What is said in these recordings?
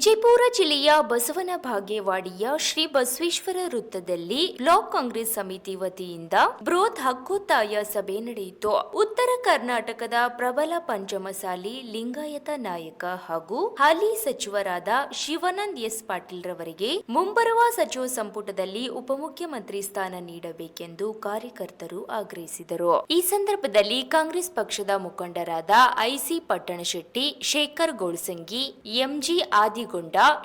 ವಿಜಯಪುರ ಜಿಲ್ಲೆಯ ಬಸವನ ಬಾಗೇವಾಡಿಯ ಶ್ರೀ ಬಸವೇಶ್ವರ ವೃತ್ತದಲ್ಲಿ ಬ್ಲಾಕ್ ಕಾಂಗ್ರೆಸ್ ಸಮಿತಿ ವತಿಯಿಂದ ಬೃಹತ್ ಹಕ್ಕೊತ್ತಾಯ ಸಭೆ ನಡೆಯಿತು. ಉತ್ತರ ಕರ್ನಾಟಕದ ಪ್ರಬಲ ಪಂಚಮಸಾಲಿ ಲಿಂಗಾಯತ ನಾಯಕ ಹಾಗೂ ಹಾಲಿ ಸಚಿವರಾದ ಶಿವಾನಂದ ಎಸ್ ಪಾಟೀಲ್ ರವರಿಗೆ ಮುಂಬರುವ ಸಚಿವ ಸಂಪುಟದಲ್ಲಿ ಉಪಮುಖ್ಯಮಂತ್ರಿ ಸ್ಥಾನ ನೀಡಬೇಕೆಂದು ಕಾರ್ಯಕರ್ತರು ಆಗ್ರಹಿಸಿದರು. ಈ ಸಂದರ್ಭದಲ್ಲಿ ಕಾಂಗ್ರೆಸ್ ಪಕ್ಷದ ಮುಖಂಡರಾದ ಐಸಿ ಪಟ್ಟಣಶೆಟ್ಟಿ, ಶೇಖರ್ ಗೋಳ್ಸಂಗಿ, ಎಂಜಿ ಆದಿಗೊಂಡ,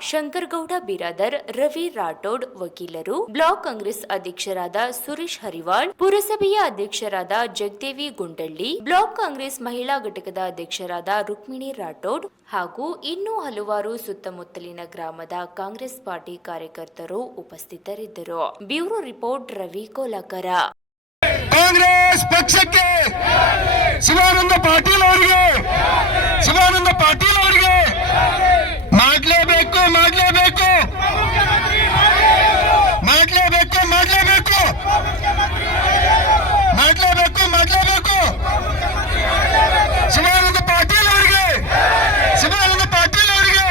ಶಂಕರಗೌಡ ಬಿರಾದರ್, ರವಿ ರಾಠೋಡ್ ವಕೀಲರು, ಬ್ಲಾಕ್ ಕಾಂಗ್ರೆಸ್ ಅಧ್ಯಕ್ಷರಾದ ಸುರೇಶ್ ಹರಿವಾಳ್, ಪುರಸಭೆಯ ಅಧ್ಯಕ್ಷರಾದ ಜಗದೇವಿ ಗುಂಡಳ್ಳಿ, ಬ್ಲಾಕ್ ಕಾಂಗ್ರೆಸ್ ಮಹಿಳಾ ಘಟಕದ ಅಧ್ಯಕ್ಷರಾದ ರುಕ್ಮಿಣಿ ರಾಠೋಡ್ ಹಾಗೂ ಇನ್ನೂ ಹಲವಾರು ಸುತ್ತಮುತ್ತಲಿನ ಗ್ರಾಮದ ಕಾಂಗ್ರೆಸ್ ಪಾರ್ಟಿ ಕಾರ್ಯಕರ್ತರು ಉಪಸ್ಥಿತರಿದ್ದರು. Bureau report Ravi Kolakar. ಕಾಂಗ್ರೆಸ್ ಪಕ್ಷಕ್ಕೆ ಶಿವಾನಂದ ಪಾಟೀಲ್ ಅವರಿಗೆ ಮಾಡಲೇಬೇಕು ಮಾಡಲೇಬೇಕು ಮಾಡಲೇಬೇಕು ಮಾಡಲೇಬೇಕು ಮಾಡಲೇಬೇಕು ಮಾಡಲೇಬೇಕು ಶಿವಾನಂದ ಪಾಟೀಲ್ ಅವರಿಗೆ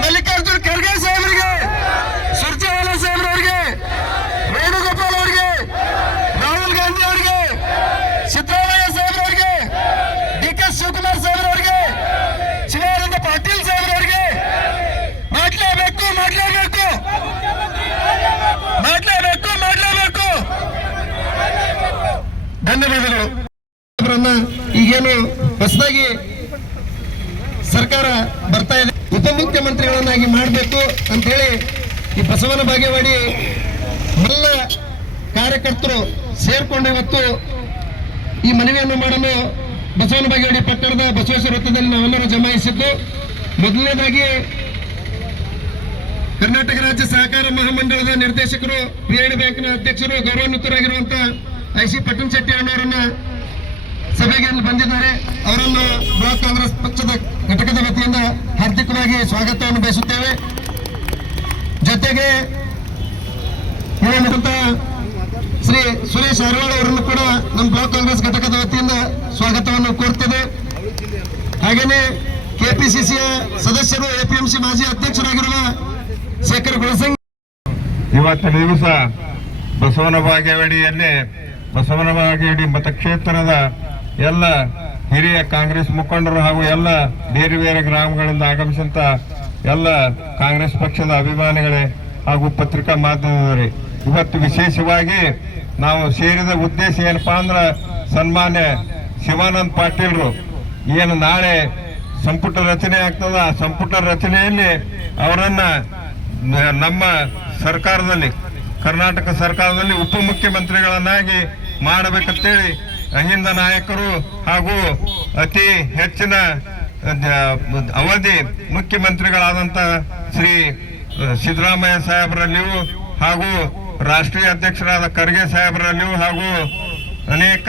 ಮಲ್ಲಿಕಾರ್ಜುನ್ ಖರ್ಗೆ ಸಾಹೇಬರಿಗೆ, ಸುರ್ಜೇವಾಲಾ ಸಾಹೇಬ್ರವರಿಗೆ, ವೇಣುಗೋಪಾಲ್ ಅವರಿಗೆ, ರಾಹುಲ್ ಗಾಂಧಿ ಅವರಿಗೆ, ಸಿದ್ದರಾಮಯ್ಯ ಸಾಹೇಬ್ರವರಿಗೆ, ಡಿ.ಕೆ. ಶಿವಕುಮಾರ್ ಸಾಹೇಬ್ರವರಿಗೆ, ಶಿವಾನಂದ ಪಾಟೀಲ್ ಸಾಹೇಬ್ರವರಿಗೆ ಮಾಡಲೇಬೇಕು ಮಾಡಲೇಬೇಕು ಮಾಡಲೇಬೇಕು ಮಾಡಲೇಬೇಕು. ಧನ್ಯವಾದಗಳು. ಈಗೇನು ಹೊಸದಾಗಿ ಸರ್ಕಾರ ಬರ್ತಾ ಇದೆ, ಉಪಮುಖ್ಯಮಂತ್ರಿಗಳನ್ನಾಗಿ ಮಾಡಬೇಕು ಅಂತ ಹೇಳಿ ಈ ಬಸವನ ಬಾಗೇವಾಡಿ ಎಲ್ಲ ಕಾರ್ಯಕರ್ತರು ಸೇರ್ಕೊಂಡು ಇವತ್ತು ಈ ಮನವಿಯನ್ನು ಮಾಡಲು ಬಸವನ ಬಾಗೇವಾಡಿ ಪಟ್ಟಣದ ಬಸವೇಶ್ವರ ವೃತ್ತದಲ್ಲಿ ನಾವೆಲ್ಲರೂ ಜಮಾಯಿಸಿದ್ದು. ಮೊದಲನೇದಾಗಿ ಕರ್ನಾಟಕ ರಾಜ್ಯ ಸಹಕಾರ ಮಹಾಮಂಡಳದ ನಿರ್ದೇಶಕರು, ಪಿಎಲ್ಡಿ ಬ್ಯಾಂಕ್ನ ಅಧ್ಯಕ್ಷರು, ಗೌರವಾನ್ವಿತರಾಗಿರುವಂತಹ ಐಸಿ ಪಟ್ಟಣಶೆಟ್ಟಿ ಅಣ್ಣವರನ್ನ ಸಭೆಗೆ ಬಂದಿದ್ದಾರೆ. ಅವರನ್ನು ಬ್ಲಾಕ್ ಕಾಂಗ್ರೆಸ್ ಪಕ್ಷದ ಘಟಕದ ವತಿಯಿಂದ ಹಾರ್ದಿಕವಾಗಿ ಸ್ವಾಗತವನ್ನು ಬಯಸುತ್ತೇವೆ. ಜೊತೆಗೆ ಶ್ರೀ ಸುರೇಶ್ ಹರಿವಾಳ್ ಅವರನ್ನು ಕೂಡ ನಮ್ಮ ಬ್ಲಾಕ್ ಕಾಂಗ್ರೆಸ್ ಘಟಕದ ವತಿಯಿಂದ ಸ್ವಾಗತವನ್ನು ಕೋರ್ತೇವೆ. ಹಾಗೆಯೇ ಕೆಪಿಸಿಸಿಯ ಸದಸ್ಯರು, ಎಪಿಎಂಸಿ ಮಾಜಿ ಅಧ್ಯಕ್ಷರಾಗಿರುವ ಶೇಖರ್ ಗೋಳ್ಸಂಗಿ. ಇವತ್ತಿನ ದಿವಸ ಬಸವನ ಬಾಗೇವಾಡಿ ಮತಕ್ಷೇತ್ರದ ಎಲ್ಲ ಹಿರಿಯ ಕಾಂಗ್ರೆಸ್ ಮುಖಂಡರು ಹಾಗೂ ಎಲ್ಲ ಬೇರೆ ಬೇರೆ ಗ್ರಾಮಗಳಿಂದ ಆಗಮಿಸಿದಂತ ಎಲ್ಲ ಕಾಂಗ್ರೆಸ್ ಪಕ್ಷದ ಅಭಿಮಾನಿಗಳೇ ಹಾಗೂ ಪತ್ರಿಕಾ ಮಾಧ್ಯಮದವರೇ, ಇವತ್ತು ವಿಶೇಷವಾಗಿ ನಾವು ಸೇರಿದ ಉದ್ದೇಶ ಏನಪ್ಪಾ ಅಂದ್ರೆ ಸನ್ಮಾನ್ಯ ಶಿವಾನಂದ ಪಾಟೀಲ್ರು ಏನು ನಾಳೆ ಸಂಪುಟ ರಚನೆ ಆಗ್ತದ, ಆ ಸಂಪುಟ ರಚನೆಯಲ್ಲಿ ಅವರನ್ನ ನಮ್ಮ ಸರ್ಕಾರದಲ್ಲಿ, ಕರ್ನಾಟಕ ಸರ್ಕಾರದಲ್ಲಿ ಉಪಮುಖ್ಯಮಂತ್ರಿಗಳನ್ನಾಗಿ ಮಾಡಬೇಕಂತೇಳಿ ಅಹಿಂದ ನಾಯಕರು ಹಾಗೂ ಅತಿ ಹೆಚ್ಚಿನ ಅವಧಿ ಮುಖ್ಯಮಂತ್ರಿಗಳಾದಂತ ಶ್ರೀ ಸಿದ್ದರಾಮಯ್ಯ ಸಾಹೇಬರಲ್ಲಿಯೂ ಹಾಗೂ ರಾಷ್ಟ್ರೀಯ ಅಧ್ಯಕ್ಷರಾದ ಖರ್ಗೆ ಸಾಹೇಬರಲ್ಲಿಯೂ ಹಾಗೂ ಅನೇಕ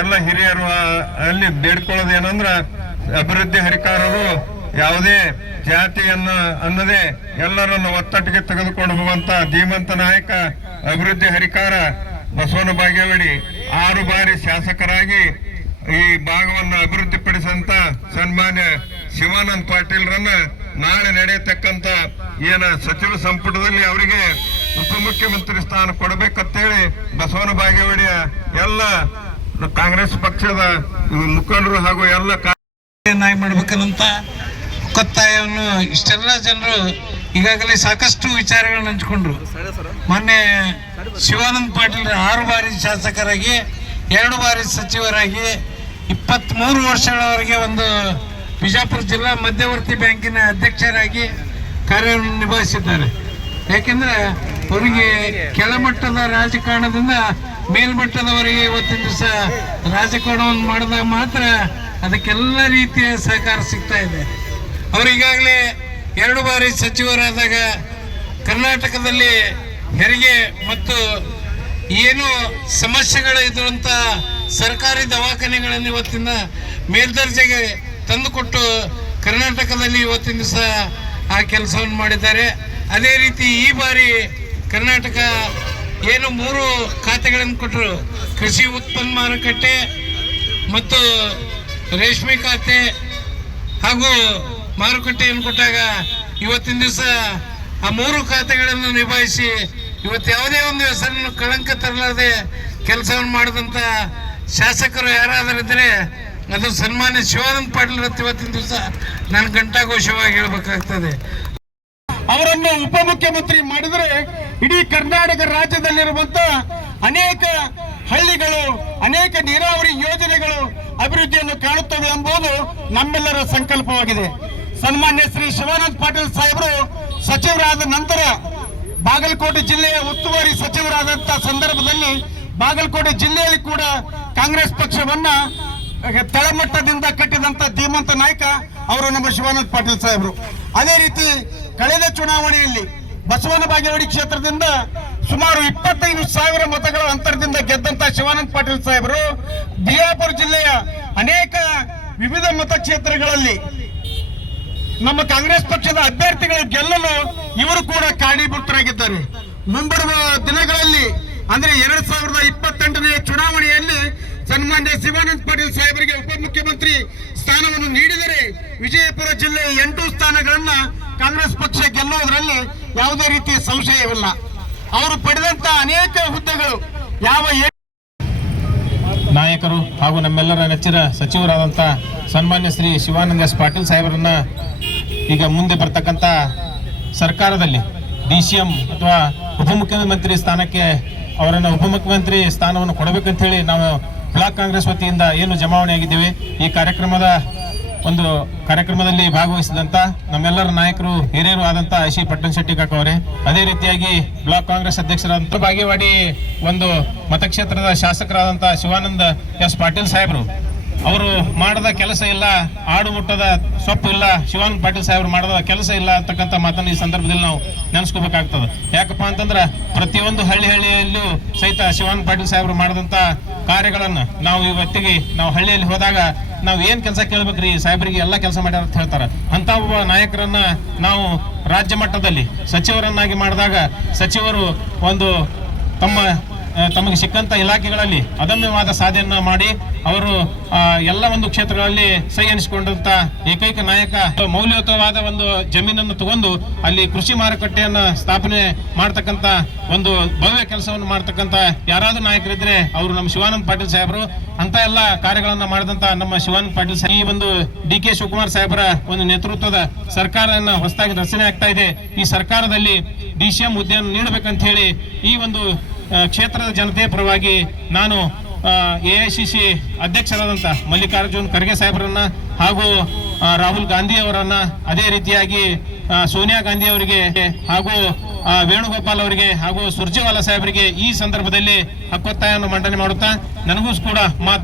ಎಲ್ಲ ಹಿರಿಯರು ಅಲ್ಲಿ ಬೇಡ್ಕೊಳ್ಳೋದೇನಂದ್ರ ಅಭಿವೃದ್ಧಿ ಹರಿಕಾರರು ಯಾವುದೇ ಜಾತಿಯನ್ನು ಅನ್ನದೇ ಎಲ್ಲರನ್ನು ಒತ್ತಟ್ಟಿಗೆ ತೆಗೆದುಕೊಂಡು ಹೋಗುವಂತ ಧೀಮಂತ ನಾಯಕ, ಅಭಿವೃದ್ಧಿ ಹರಿಕಾರ ಬಸವನ ಬಾಗೇವಾಡಿ 6 ಬಾರಿ ಶಾಸಕರಾಗಿ ಈ ಭಾಗವನ್ನು ಅಭಿವೃದ್ಧಿಪಡಿಸಂತ ಸನ್ಮಾನ್ಯ ಶಿವಾನಂದ ಪಾಟೀಲ್ರನ್ನ ನಾಳೆ ನಡೆಯತಕ್ಕಂತ ಏನ ಸಚಿವ ಸಂಪುಟದಲ್ಲಿ ಅವರಿಗೆ ಉಪಮುಖ್ಯಮಂತ್ರಿ ಸ್ಥಾನ ಕೊಡಬೇಕಂತೇಳಿ ಬಸವನ ಬಾಗೇವಾಡಿಯ ಎಲ್ಲ ಕಾಂಗ್ರೆಸ್ ಪಕ್ಷದ ಮುಖಂಡರು ಹಾಗೂ ಎಲ್ಲ ಮಾಡ್ಬೇಕನ್ನಂತ ಒತ್ತಾಯವನ್ನು ಇಷ್ಟೆಲ್ಲ ಜನರು ಈಗಾಗಲೇ ಸಾಕಷ್ಟು ವಿಚಾರಗಳನ್ನು ಹಂಚಿಕೊಂಡ್ರು. ಮೊನ್ನೆ ಶಿವಾನಂದ ಪಾಟೀಲ್ 6 ಬಾರಿ ಶಾಸಕರಾಗಿ, 2 ಬಾರಿ ಸಚಿವರಾಗಿ, 23 ವರ್ಷಗಳವರೆಗೆ ಒಂದು ಬಿಜಾಪುರ ಜಿಲ್ಲಾ ಮಧ್ಯವರ್ತಿ ಬ್ಯಾಂಕಿನ ಅಧ್ಯಕ್ಷರಾಗಿ ಕಾರ್ಯನಿರ್ವಹಿಸಿದ್ದಾರೆ. ಯಾಕೆಂದ್ರೆ ಅವರಿಗೆ ಕೆಳಮಟ್ಟದ ರಾಜಕಾರಣದಿಂದ ಮೇಲ್ಮಟ್ಟದವರೆಗೆ ಇವತ್ತಿನ ದಿವಸ ರಾಜಕಾರಣವನ್ನು ಮಾಡಿದಾಗ ಮಾತ್ರ ಅದಕ್ಕೆಲ್ಲ ರೀತಿಯ ಸಹಕಾರ ಸಿಗ್ತಾ ಇದೆ. ಅವರು ಈಗಾಗಲೇ 2 ಬಾರಿ ಸಚಿವರಾದಾಗ ಕರ್ನಾಟಕದಲ್ಲಿ ಹೆರಿಗೆ ಮತ್ತು ಏನು ಸಮಸ್ಯೆಗಳು ಇರುವಂತ ಸರ್ಕಾರಿ ದವಾಖಾನೆಗಳನ್ನು ಇವತ್ತಿನ ಮೇಲ್ದರ್ಜೆಗೆ ತಂದುಕೊಟ್ಟು ಕರ್ನಾಟಕದಲ್ಲಿ ಇವತ್ತಿನ ದಿವಸ ಆ ಕೆಲಸವನ್ನು ಮಾಡಿದ್ದಾರೆ. ಅದೇ ರೀತಿ ಈ ಬಾರಿ ಕರ್ನಾಟಕ ಏನು 3 ಖಾತೆಗಳನ್ನು ಕೊಟ್ಟರು, ಕೃಷಿ ಉತ್ಪನ್ನ ಮಾರುಕಟ್ಟೆ ಮತ್ತು ರೇಷ್ಮೆ ಖಾತೆ ಹಾಗೂ ಮಾರುಕಟ್ಟೆಯನ್ನು ಕೊಟ್ಟಾಗ ಇವತ್ತಿನ ದಿವಸ ಆ 3 ಖಾತೆಗಳನ್ನು ನಿಭಾಯಿಸಿ ಇವತ್ತು ಯಾವುದೇ ಒಂದು ಹೆಸರನ್ನು ಕಳಂಕ ತರಲಾರದೆ ಕೆಲಸವನ್ನು ಮಾಡಿದಂಥ ಶಾಸಕರು ಯಾರಾದರಿದ್ದರೆ ಅದು ಸನ್ಮಾನ್ಯ ಶಿವಾನಂದ ಪಾಟೀಲ್ ಅಂತ ಇವತ್ತಿನ ದಿವಸ ನಾನು ಘಂಟಾಘೋಷವಾಗಿ ಹೇಳಬೇಕಾಗ್ತದೆ. ಅವರನ್ನು ಉಪಮುಖ್ಯಮಂತ್ರಿ ಮಾಡಿದರೆ ಇಡೀ ಕರ್ನಾಟಕ ರಾಜ್ಯದಲ್ಲಿರುವಂತ ಅನೇಕ ಹಳ್ಳಿಗಳು, ಅನೇಕ ನೀರಾವರಿ ಯೋಜನೆಗಳು ಅಭಿವೃದ್ಧಿಯನ್ನು ಕಾಣುತ್ತವೆ ಎಂಬುದು ನಮ್ಮೆಲ್ಲರ ಸಂಕಲ್ಪವಾಗಿದೆ. ಸನ್ಮಾನ್ಯ ಶ್ರೀ ಶಿವಾನಂದ ಪಾಟೀಲ್ ಸಾಹೇಬರು ಸಚಿವರಾದ ನಂತರ ಬಾಗಲಕೋಟೆ ಜಿಲ್ಲೆಯ ಉಸ್ತುವಾರಿ ಸಚಿವರಾದಂತಹ ಸಂದರ್ಭದಲ್ಲಿ ಬಾಗಲಕೋಟೆ ಜಿಲ್ಲೆಯಲ್ಲಿ ಕೂಡ ಕಾಂಗ್ರೆಸ್ ಪಕ್ಷವನ್ನ ತಳಮಟ್ಟದಿಂದ ಕಟ್ಟಿದಂತ ಧೀಮಂತ ನಾಯಕ ಅವರು ನಮ್ಮ ಶಿವಾನಂದ ಪಾಟೀಲ್ ಸಾಹೇಬರು. ಅದೇ ರೀತಿ ಕಳೆದ ಚುನಾವಣೆಯಲ್ಲಿ ಬಸವನ ಬಾಗೇವಾಡಿ ಕ್ಷೇತ್ರದಿಂದ ಸುಮಾರು 25,000 ಮತಗಳ ಅಂತರದಿಂದ ಗೆದ್ದಂತ ಶಿವಾನಂದ ಪಾಟೀಲ್ ಸಾಹೇಬರು ಬಿಜಾಪುರ ಜಿಲ್ಲೆಯ ಅನೇಕ ವಿವಿಧ ಮತಕ್ಷೇತ್ರಗಳಲ್ಲಿ ನಮ್ಮ ಕಾಂಗ್ರೆಸ್ ಪಕ್ಷದ ಅಭ್ಯರ್ಥಿಗಳು ಗೆಲ್ಲಲು ಇವರು ಕೂಡ ಕಾರಣೀಭೂತರಾಗಿದ್ದಾರೆ. ಮುಂಬರುವ ದಿನಗಳಲ್ಲಿ ಅಂದ್ರೆ 2028ನೇ ಚುನಾವಣೆಯಲ್ಲಿ ಸನ್ಮಾನ್ಯ ಶಿವಾನಂದ ಪಾಟೀಲ್ ಸಾಹೇಬರಿಗೆ ಉಪಮುಖ್ಯಮಂತ್ರಿ ಸ್ಥಾನವನ್ನು ನೀಡಿದರೆ ವಿಜಯಪುರ ಜಿಲ್ಲೆಯ 8 ಸ್ಥಾನಗಳನ್ನ ಕಾಂಗ್ರೆಸ್ ಪಕ್ಷ ಗೆಲ್ಲುವುದರಲ್ಲಿ ಯಾವುದೇ ರೀತಿಯ ಸಂಶಯವಿಲ್ಲ. ಅವರು ಪಡೆದಂತ ಅನೇಕ ಹುದ್ದೆಗಳು ಯಾವ ನಾಯಕರು ಹಾಗೂ ನಮ್ಮೆಲ್ಲರ ನೆಚ್ಚಿನ ಸಚಿವರಾದಂಥ ಸನ್ಮಾನ್ಯ ಶ್ರೀ ಶಿವಾನಂದ ಎಸ್ ಪಾಟೀಲ್ ಸಾಹೇಬರನ್ನ ಈಗ ಮುಂದೆ ಬರ್ತಕ್ಕಂಥ ಸರ್ಕಾರದಲ್ಲಿ DCM ಅಥವಾ ಉಪಮುಖ್ಯಮಂತ್ರಿ ಸ್ಥಾನಕ್ಕೆ ಅವರನ್ನು ಉಪಮುಖ್ಯಮಂತ್ರಿ ಸ್ಥಾನವನ್ನು ಕೊಡಬೇಕಂತ ಹೇಳಿ ನಾವು ಬ್ಲಾಕ್ ಕಾಂಗ್ರೆಸ್ ವತಿಯಿಂದ ಏನು ಜಮಾವಣೆ ಆಗಿದ್ದೇವೆ. ಈ ಕಾರ್ಯಕ್ರಮದಲ್ಲಿ ಭಾಗವಹಿಸಿದಂಥ ನಮ್ಮೆಲ್ಲರ ನಾಯಕರು ಹಿರಿಯರು ಆದಂಥ ಶ್ರೀ ಪಟ್ಟಣ ಶೆಟ್ಟಿ ಕಾಕ ಅವರೇ, ಅದೇ ರೀತಿಯಾಗಿ ಬ್ಲಾಕ್ ಕಾಂಗ್ರೆಸ್ ಅಧ್ಯಕ್ಷರಾದಂಥ ಬಾಗೇವಾಡಿ ಒಂದು ಮತಕ್ಷೇತ್ರದ ಶಾಸಕರಾದಂಥ ಶಿವಾನಂದ ಎಸ್ ಪಾಟೀಲ್ ಸಾಹೇಬರು ಅವರು ಮಾಡದ ಕೆಲಸ ಇಲ್ಲ, ಆಡು ಮುಟ್ಟದ ಸೊಪ್ಪು ಇಲ್ಲ, ಶಿವಾನಂದ ಪಾಟೀಲ್ ಸಾಹೇಬರು ಮಾಡದ ಕೆಲಸ ಇಲ್ಲ ಅಂತಕ್ಕಂಥ ಮಾತನ್ನು ಈ ಸಂದರ್ಭದಲ್ಲಿ ನಾವು ನೆನೆಸ್ಕೋಬೇಕಾಗ್ತದೆ. ಯಾಕಪ್ಪ ಅಂತಂದ್ರೆ ಪ್ರತಿಯೊಂದು ಹಳ್ಳಿಯಲ್ಲೂ ಸಹಿತ ಶಿವಾನಂದ ಪಾಟೀಲ್ ಸಾಹೇಬರು ಮಾಡಿದಂಥ ಕಾರ್ಯಗಳನ್ನು ನಾವು ಇವತ್ತಿಗೆ ನಾವು ಹಳ್ಳಿಯಲ್ಲಿ ಹೋದಾಗ ನಾವು ಏನ್ ಕೆಲಸ ಕೇಳ್ಬೇಕ್ರಿ, ಸಾಹೇಬರಿಗೆ ಎಲ್ಲ ಕೆಲಸ ಮಾಡ್ಯಾರ ಅಂತ ಹೇಳ್ತಾರೆ. ಅಂತ ಒಬ್ಬ ನಾಯಕರನ್ನ ನಾವು ರಾಜ್ಯ ಮಟ್ಟದಲ್ಲಿ ಸಚಿವರನ್ನಾಗಿ ಮಾಡಿದಾಗ ಸಚಿವರು ಒಂದು ತಮಗೆ ಸಿಕ್ಕಂತ ಇಲಾಖೆಗಳಲ್ಲಿ ಅದಮ್ಯವಾದ ಸಾಧನೆಯನ್ನ ಮಾಡಿ ಅವರು ಎಲ್ಲ ಒಂದು ಕ್ಷೇತ್ರಗಳಲ್ಲಿ ಸೈ ಎನಿಸಿಕೊಂಡಂತ ಏಕೈಕ ನಾಯಕ. ಮೌಲ್ಯಯುತವಾದ ಒಂದು ಜಮೀನನ್ನು ತಗೊಂಡು ಅಲ್ಲಿ ಕೃಷಿ ಮಾರುಕಟ್ಟೆಯನ್ನ ಸ್ಥಾಪನೆ ಮಾಡ್ತಕ್ಕಂತ ಒಂದು ಭವ್ಯ ಕೆಲಸವನ್ನು ಮಾಡ್ತಕ್ಕಂತ ಯಾರಾದ್ರೂ ನಾಯಕರಿದ್ರೆ ಅವರು ನಮ್ಮ ಶಿವಾನಂದ ಪಾಟೀಲ್ ಸಾಹೇಬರು. ಅಂತ ಎಲ್ಲ ಕಾರ್ಯಗಳನ್ನ ಮಾಡಿದಂತ ನಮ್ಮ ಶಿವಾನಂದ ಪಾಟೀಲ್ ಸಾಹೇಬ್ ಈ ಒಂದು DK ಶಿವಕುಮಾರ್ ಸಾಹೇಬರ ಒಂದು ನೇತೃತ್ವದ ಸರ್ಕಾರವನ್ನ ಹೊಸದಾಗಿ ರಚನೆ ಆಗ್ತಾ ಇದೆ. ಈ ಸರ್ಕಾರದಲ್ಲಿ DCM ಹುದ್ದೆಯನ್ನು ನೀಡಬೇಕಂತ ಹೇಳಿ ಈ ಒಂದು ಕ್ಷೇತ್ರದ ಜನತೆಯ ಪರವಾಗಿ ನಾನು AICC ಅಧ್ಯಕ್ಷರಾದಂಥ ಮಲ್ಲಿಕಾರ್ಜುನ್ ಖರ್ಗೆ ಸಾಹೇಬರನ್ನ ಹಾಗೂ ರಾಹುಲ್ ಗಾಂಧಿ ಅವರನ್ನ, ಅದೇ ರೀತಿಯಾಗಿ ಸೋನಿಯಾ ಗಾಂಧಿ ಅವರಿಗೆ ಹಾಗೂ ವೇಣುಗೋಪಾಲ್ ಅವರಿಗೆ ಹಾಗೂ ಸುರ್ಜೇವಾಲಾ ಸಾಹೇಬರಿಗೆ ಈ ಸಂದರ್ಭದಲ್ಲಿ ಹಕ್ಕೊತ್ತಾಯವನ್ನು ಮಂಡನೆ ಮಾಡುತ್ತಾ ನನಗೂ ಕೂಡ